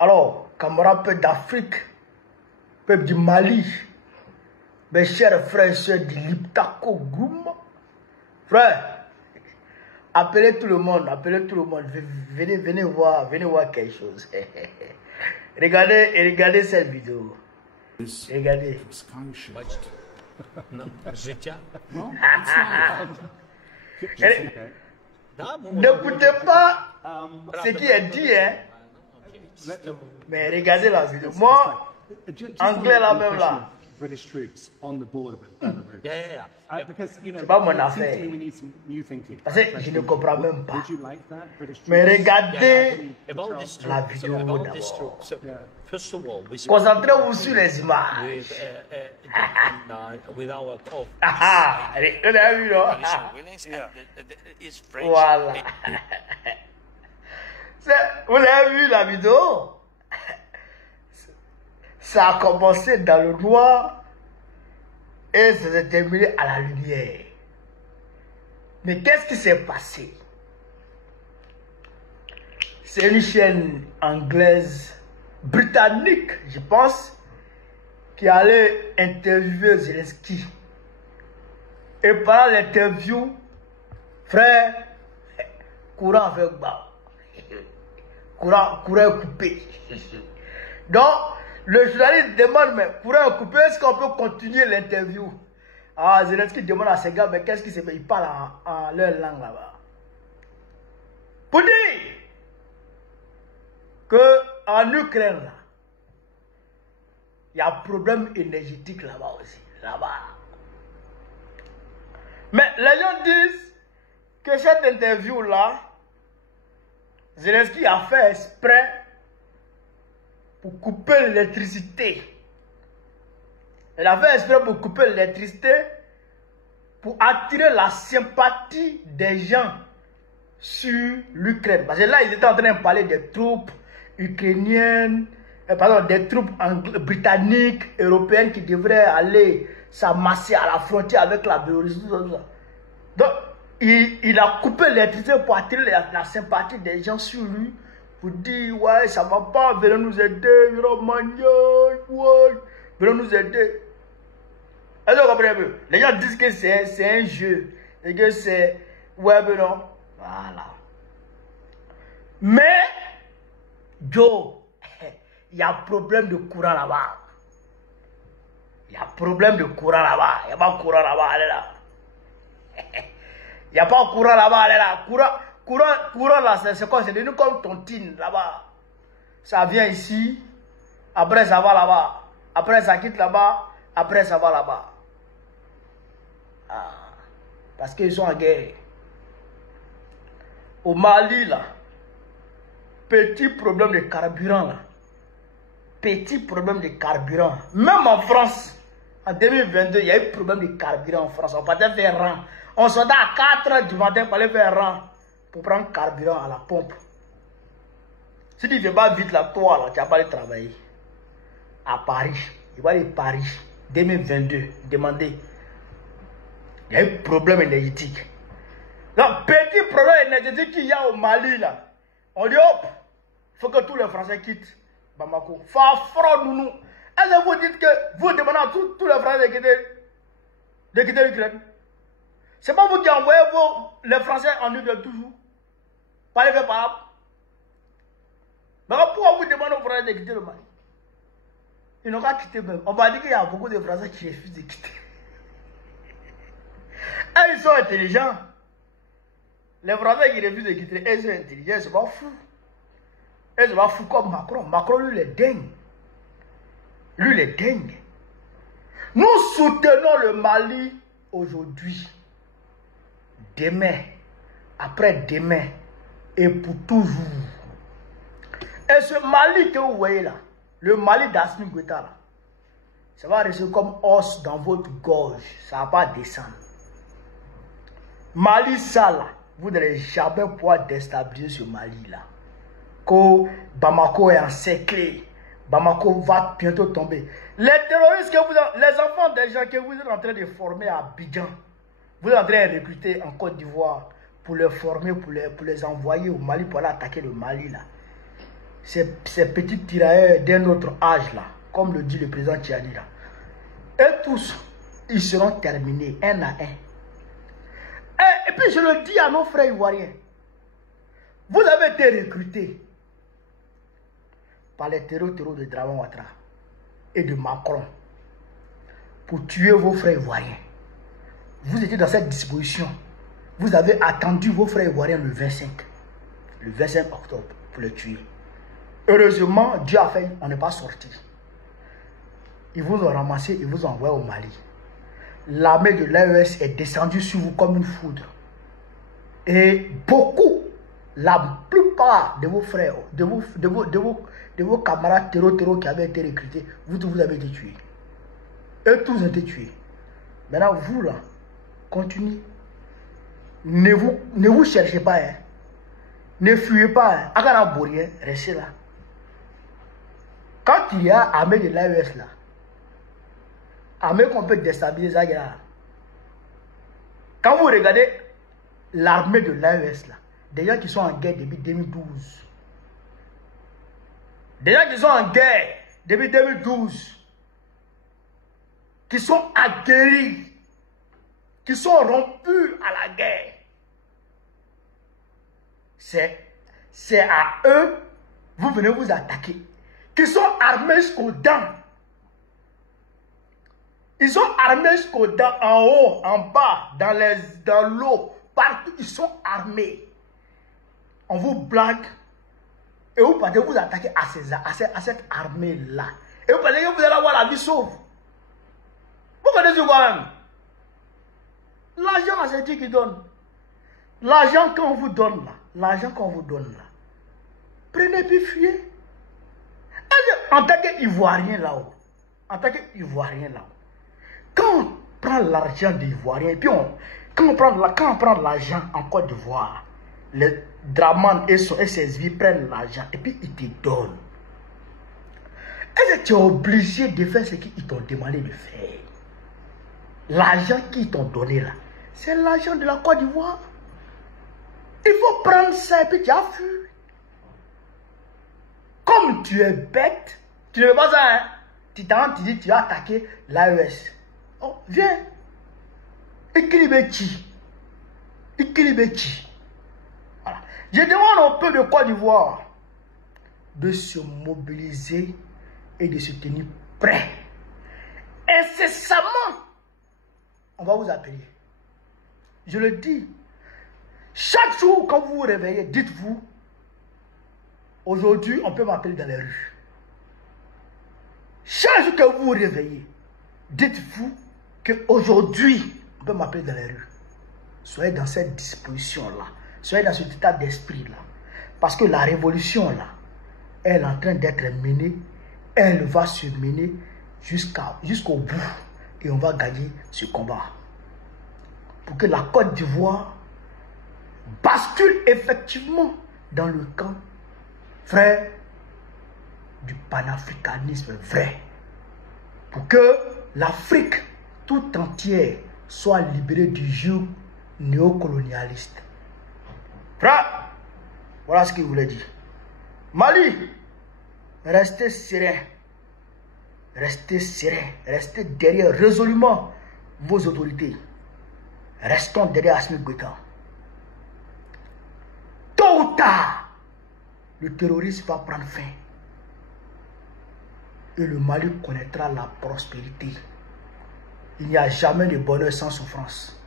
Alors, camarades peuple d'Afrique, peuple du Mali, mes chers frères et sœurs du Liptako Goum, frère, appelez tout le monde, venez voir quelque chose. regardez cette vidéo. Regardez. N'écoutez pas ce qui est dit, hein. Mais regardez la vidéo. Moi, anglais là même là. British troops on the border with Belarus. Yeah. Because, you know, c'est pas mon affaire. we need some new thinking. Parce que je ne comprends même pas. Would you like that? British Mais troops? regardez la vidéo d'abord. Concentrez-vous sur les images. Ah, vous avez vu, non? Voilà. Vous avez vu la vidéo? Ça a commencé dans le noir et ça s'est terminé à la lumière. Mais qu'est-ce qui s'est passé? C'est une chaîne anglaise, britannique, je pense, qui allait interviewer Zelensky. Et pendant l'interview, frère, courant avec bas. Courant est coupé. Donc, le journaliste demande, mais courant est coupé, est-ce qu'on peut continuer l'interview? Ah, Zelensky demande à ces gars, mais qu'est-ce qui se fait? Ils parlent en leur langue là-bas. Pour dire qu'en Ukraine, là, il y a un problème énergétique là-bas aussi. Là-bas. Mais les gens disent que cette interview-là, Zelensky a fait exprès pour couper l'électricité. Elle a fait exprès pour couper l'électricité pour attirer la sympathie des gens sur l'Ukraine. Parce que là, ils étaient en train de parler des troupes ukrainiennes, des troupes britanniques, européennes qui devraient aller s'amasser à la frontière avec la Biélorussie. Donc, il a coupé l'électricité pour attirer la sympathie des gens sur lui, pour dire, ouais, ça va pas, venez nous aider, venez nous aider. Est-ce que vous comprenez un peu? Les gens disent que c'est un jeu, et que c'est, ouais, mais non, voilà. Mais, Joe, il y a un problème de courant là-bas. Il y a un problème de courant là-bas. Il n'y a pas de courant là-bas, allez là. Il n'y a pas de courant là-bas, allez là. Courant là, c'est quoi? C'est devenu comme tontine là-bas. Ça vient ici, après ça va là-bas. Après ça quitte là-bas, après ça va là-bas. Ah, parce qu'ils sont en guerre. Au Mali, là, petit problème de carburant, là. Petit problème de carburant. Même en France, en 2022, il y a eu problème de carburant en France. On partait faire rang. On sortait à 4 h du matin pour aller faire rang pour prendre carburant à la pompe. Si tu ne fais pas vite là, toi, là, tu vas pas aller travailler. À Paris. Il va aller à Paris. 2022. Demandez. Il y a eu problème énergétique. Donc, petit problème énergétique qu'il y a au Mali, là. On dit, hop, il faut que tous les Français quittent Bamako. Fafro, nounou. Est-ce que vous dites que vous demandez à tous les Français de quitter l'Ukraine? C'est pas vous qui envoyez les Français en Ukraine toujours. Pas les faire par là. Mais pourquoi vous demandez aux Français de quitter le Mali? Ils n'ont qu'à quitter même. On va dire qu'il y a beaucoup de Français qui refusent de quitter. Et ils sont intelligents. Les Français qui refusent de quitter, ils sont intelligents, ils sont pas fous. Ils sont pas fous comme Macron. Macron, lui, il est dingue. Lui, il est dingue. Nous soutenons le Mali aujourd'hui, demain, après-demain et pour toujours. Et ce Mali que vous voyez là, le Mali d'Assimi Goïta là, ça va rester comme os dans votre gorge. Ça ne va pas descendre. Mali ça là, vous n'allez jamais pouvoir déstabiliser ce Mali là. Que Bamako est encerclé. Bamako va bientôt tomber. Les terroristes que les enfants des gens que vous êtes en train de former à Abidjan, vous êtes en train de recruter en Côte d'Ivoire pour les former, pour les envoyer au Mali pour aller attaquer le Mali là. ces petits tirailleurs d'un autre âge là, comme le dit le président Tchiani là, eux tous, ils seront terminés un à un. Et puis je le dis à nos frères ivoiriens, vous avez été recrutés par les terreaux de Dramane Ouattara et de Macron pour tuer vos frères ivoiriens. Vous étiez dans cette disposition. Vous avez attendu vos frères ivoiriens le 25 octobre pour les tuer. Heureusement, Dieu a fait, on n'est pas sorti. Ils vous ont ramassé, ils vous ont envoyé au Mali. L'armée de l'AES est descendue sur vous comme une foudre. Et beaucoup, la plupart de vos frères, de vos camarades terreaux qui avaient été recrutés, vous avez été tués. Eux tous ont été tués. Maintenant, vous là, continuez. Ne vous cherchez pas. Hein. Ne fuyez pas. Hein. Restez là. Quand il y a armée de l'AES là, armée qu'on peut déstabiliser, là. Quand vous regardez l'armée de l'AES là, des gens qui sont en guerre depuis 2012. Des gens qui sont en guerre depuis 2012. Qui sont aguerris. Qui sont rompus à la guerre. C'est à eux, vous venez vous attaquer. Qui sont armés jusqu'aux dents. Ils sont armés jusqu'aux dents, en haut, en bas, dans l'eau, partout, ils sont armés. On vous blague et vous partez vous attaquer à cette armée-là. Et vous pensez que vous allez avoir la vie sauve. Vous connaissez quoi même? L'argent, c'est Dieu qui donne. L'argent qu'on vous donne là, prenez puis fuyez. En tant qu'Ivoirien là-haut, quand on prend l'argent des Ivoiriens, et puis quand on prend l'argent en Côte d'Ivoire, les Dramane et ses vies prennent l'argent et puis ils te donnent. Est-ce que tu es obligé de faire ce qu'ils t'ont demandé de faire? L'argent qu'ils t'ont donné là, c'est l'argent de la Côte d'Ivoire. Il faut prendre ça et puis tu as fui. Comme tu es bête, tu ne veux pas ça, hein? Tu dis tu vas attaquer l'AES. Oh, viens. Ikilibechi. Voilà. Je demande au peuple de Côte d'Ivoire de se mobiliser et de se tenir prêt. Incessamment, on va vous appeler. Je le dis. Chaque jour, quand vous vous réveillez, dites-vous, aujourd'hui, on peut m'appeler dans les rues. Chaque jour que vous vous réveillez, dites-vous qu'aujourd'hui, on peut m'appeler dans les rues. Soyez dans cette disposition-là. Soyez dans cet état d'esprit-là. Parce que la révolution-là, elle est en train d'être menée. Elle va se mener jusqu'au bout. Et on va gagner ce combat. Pour que la Côte d'Ivoire bascule effectivement dans le camp, frère, du panafricanisme vrai. Pour que l'Afrique tout entière soit libérée du joug néocolonialiste. Frère, voilà ce qu'il voulait dire. Mali, restez serein. Restez serein. Restez derrière résolument vos autorités. Restons derrière Assimi Goïta. Tôt ou tard, le terrorisme va prendre fin. Et le Mali connaîtra la prospérité. Il n'y a jamais de bonheur sans souffrance.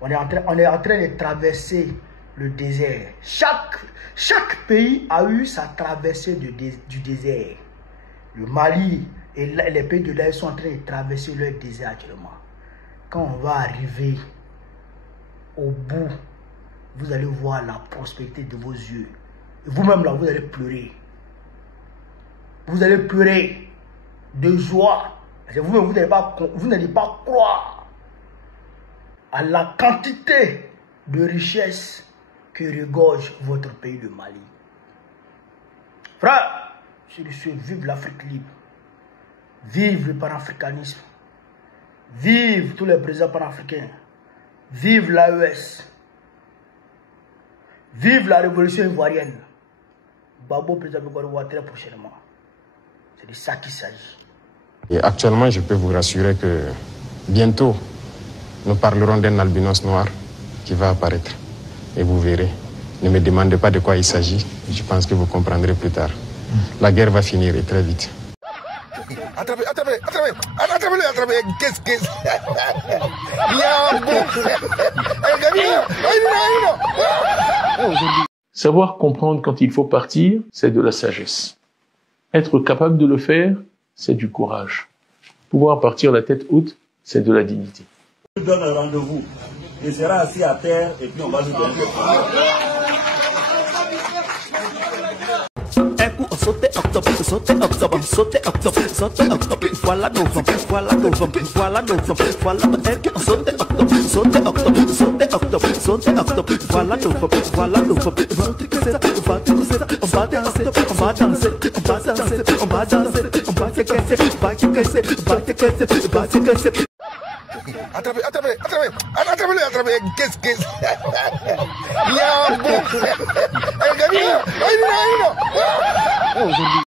On est en train de traverser le désert. Chaque pays a eu sa traversée du désert. Le Mali et les pays de l'Est sont en train de traverser leur désert actuellement. Quand on va arriver au bout, vous allez voir la prospérité de vos yeux. Vous-même là, vous allez pleurer. Vous allez pleurer de joie. Vous n'allez pas croire à la quantité de richesses que regorge votre pays de Mali. Frère, je le souhaite, vive l'Afrique libre. Vive le panafricanisme. Vive tous les présidents panafricains. Vive l'AES. Vive la révolution ivoirienne. Babo président de Gouadoua très prochainement. C'est de ça qu'il s'agit. Et actuellement, je peux vous rassurer que bientôt, nous parlerons d'un albinos noir qui va apparaître. Et vous verrez. Ne me demandez pas de quoi il s'agit. Je pense que vous comprendrez plus tard. La guerre va finir et très vite. Attrapez-le. Qu'est-ce que c'est? Savoir comprendre quand il faut partir, c'est de la sagesse. Être capable de le faire, c'est du courage. Pouvoir partir la tête haute, c'est de la dignité. Je donne un rendez-vous. Il sera assis à terre et puis on va lui donner le Sauter octobre, voilà novembre, voilà novembre, voilà novembre, voilà sauter octobre, voilà novembre, voilà novembre, Attrapez-le. Qu'est-ce que c'est?